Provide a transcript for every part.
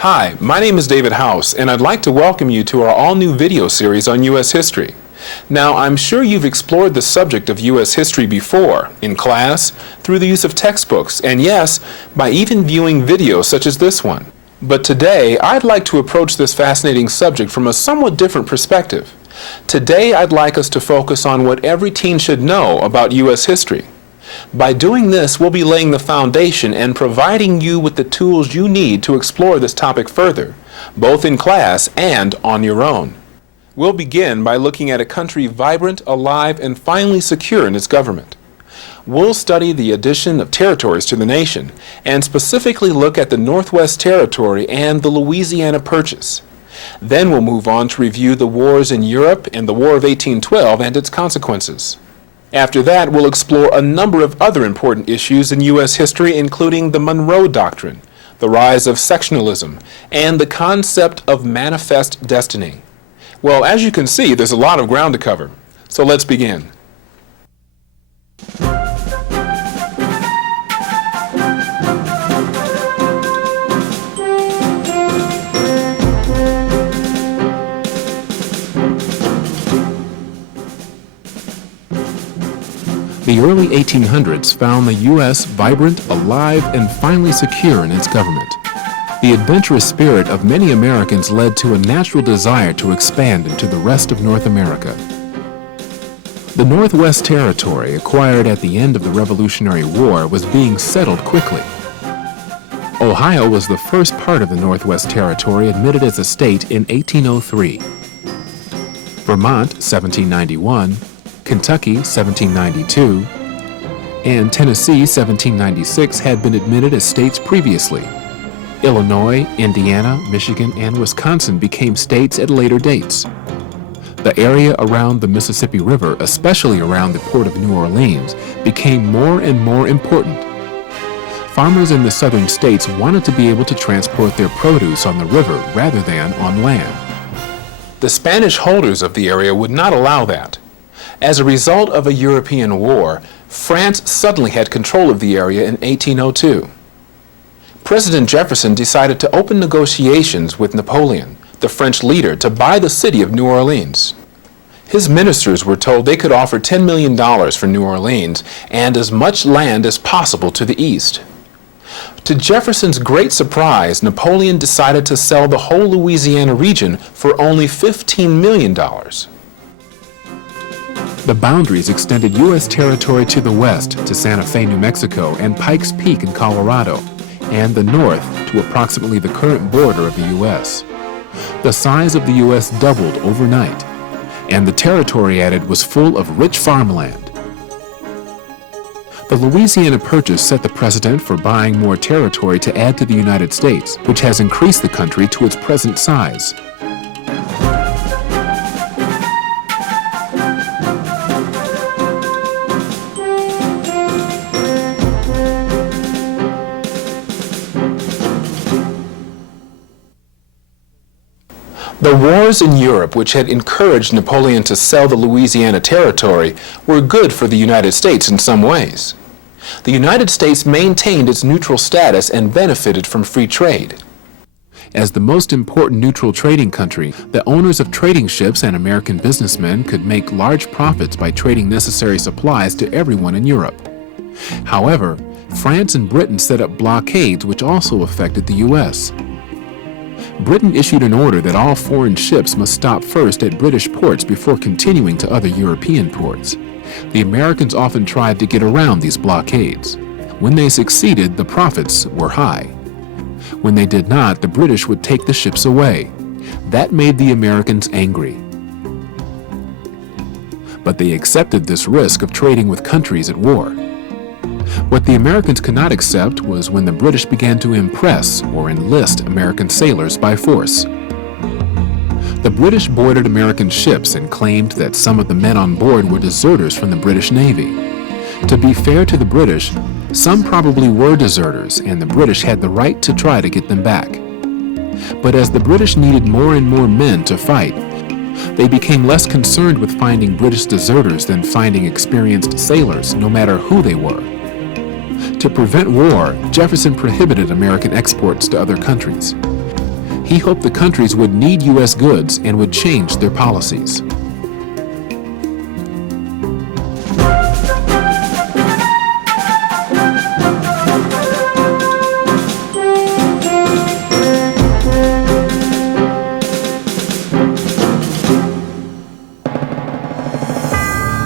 Hi, my name is David House, and I'd like to welcome you to our all-new video series on U.S. history. Now, I'm sure you've explored the subject of U.S. history before, in class, through the use of textbooks, and yes, by even viewing videos such as this one. But today, I'd like to approach this fascinating subject from a somewhat different perspective. Today, I'd like us to focus on what every teen should know about U.S. history. By doing this, we'll be laying the foundation and providing you with the tools you need to explore this topic further, both in class and on your own. We'll begin by looking at a country vibrant, alive, and finally secure in its government. We'll study the addition of territories to the nation, and specifically look at the Northwest Territory and the Louisiana Purchase. Then we'll move on to review the wars in Europe and the War of 1812 and its consequences. After that, we'll explore a number of other important issues in U.S. history, including the Monroe Doctrine, the rise of sectionalism, and the concept of manifest destiny. Well, as you can see, there's a lot of ground to cover, so let's begin. The early 1800s found the U.S. vibrant, alive, and finally secure in its government. The adventurous spirit of many Americans led to a natural desire to expand into the rest of North America. The Northwest Territory, acquired at the end of the Revolutionary War, was being settled quickly. Ohio was the first part of the Northwest Territory admitted as a state in 1803. Vermont, 1791, Kentucky, 1792, and Tennessee, 1796, had been admitted as states previously. Illinois, Indiana, Michigan, and Wisconsin became states at later dates. The area around the Mississippi River, especially around the port of New Orleans, became more and more important. Farmers in the southern states wanted to be able to transport their produce on the river rather than on land. The Spanish holders of the area would not allow that. As a result of a European war, France suddenly had control of the area in 1802. President Jefferson decided to open negotiations with Napoleon, the French leader, to buy the city of New Orleans. His ministers were told they could offer $10 million for New Orleans and as much land as possible to the east. To Jefferson's great surprise, Napoleon decided to sell the whole Louisiana region for only $15 million. The boundaries extended U.S. territory to the west to Santa Fe, New Mexico, and Pikes Peak in Colorado, and the north to approximately the current border of the U.S. The size of the U.S. doubled overnight, and the territory added was full of rich farmland. The Louisiana Purchase set the precedent for buying more territory to add to the United States, which has increased the country to its present size. The wars in Europe, which had encouraged Napoleon to sell the Louisiana Territory, were good for the United States in some ways. The United States maintained its neutral status and benefited from free trade. As the most important neutral trading country, the owners of trading ships and American businessmen could make large profits by trading necessary supplies to everyone in Europe. However, France and Britain set up blockades which also affected the U.S. Britain issued an order that all foreign ships must stop first at British ports before continuing to other European ports. The Americans often tried to get around these blockades. When they succeeded, the profits were high. When they did not, the British would take the ships away. That made the Americans angry. But they accepted this risk of trading with countries at war. What the Americans could not accept was when the British began to impress or enlist American sailors by force. The British boarded American ships and claimed that some of the men on board were deserters from the British Navy. To be fair to the British, some probably were deserters, and the British had the right to try to get them back. But as the British needed more and more men to fight, they became less concerned with finding British deserters than finding experienced sailors, no matter who they were. To prevent war, Jefferson prohibited American exports to other countries. He hoped the countries would need U.S. goods and would change their policies.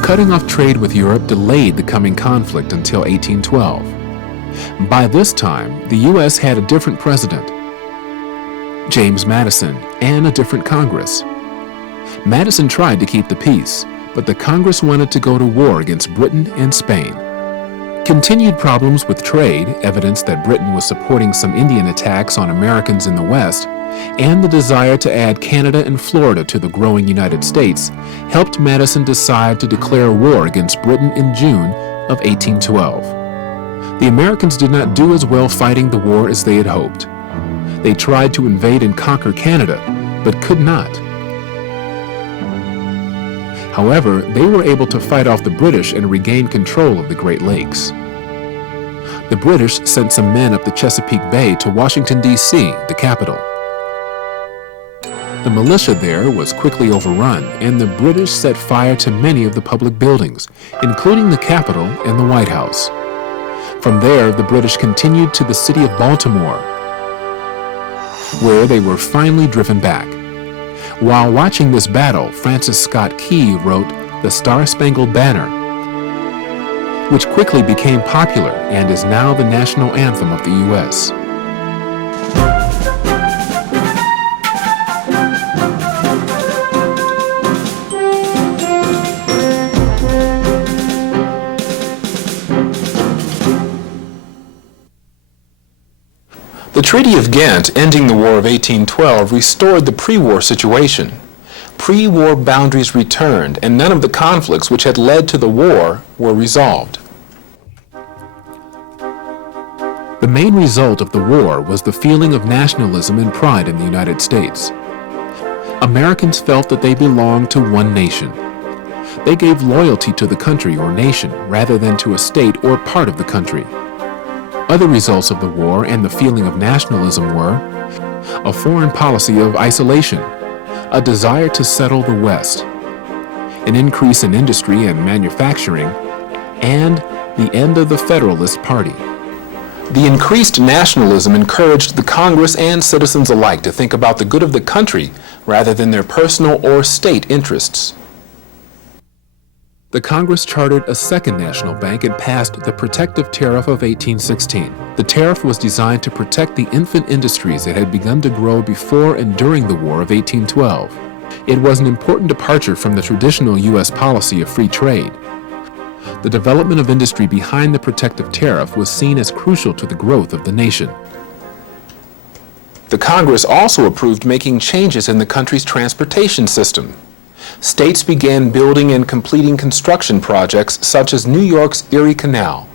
Cutting off trade with Europe delayed the coming conflict until 1812. By this time, the U.S. had a different president, James Madison, and a different Congress. Madison tried to keep the peace, but the Congress wanted to go to war against Britain and Spain. Continued problems with trade, evidence that Britain was supporting some Indian attacks on Americans in the West, and the desire to add Canada and Florida to the growing United States helped Madison decide to declare war against Britain in June of 1812. The Americans did not do as well fighting the war as they had hoped. They tried to invade and conquer Canada, but could not. However, they were able to fight off the British and regain control of the Great Lakes. The British sent some men up the Chesapeake Bay to Washington, D.C., the capital. The militia there was quickly overrun, and the British set fire to many of the public buildings, including the Capitol and the White House. From there, the British continued to the city of Baltimore, where they were finally driven back. While watching this battle, Francis Scott Key wrote The Star-Spangled Banner, which quickly became popular and is now the national anthem of the U.S. The Treaty of Ghent, ending the War of 1812, restored the pre-war situation. Pre-war boundaries returned, and none of the conflicts which had led to the war were resolved. The main result of the war was the feeling of nationalism and pride in the United States. Americans felt that they belonged to one nation. They gave loyalty to the country or nation rather than to a state or part of the country. Other results of the war and the feeling of nationalism were a foreign policy of isolation, a desire to settle the West, an increase in industry and manufacturing, and the end of the Federalist Party. The increased nationalism encouraged the Congress and citizens alike to think about the good of the country rather than their personal or state interests. The Congress chartered a second national bank and passed the Protective Tariff of 1816. The tariff was designed to protect the infant industries that had begun to grow before and during the War of 1812. It was an important departure from the traditional U.S. policy of free trade. The development of industry behind the Protective Tariff was seen as crucial to the growth of the nation. The Congress also approved making changes in the country's transportation system. States began building and completing construction projects such as New York's Erie Canal,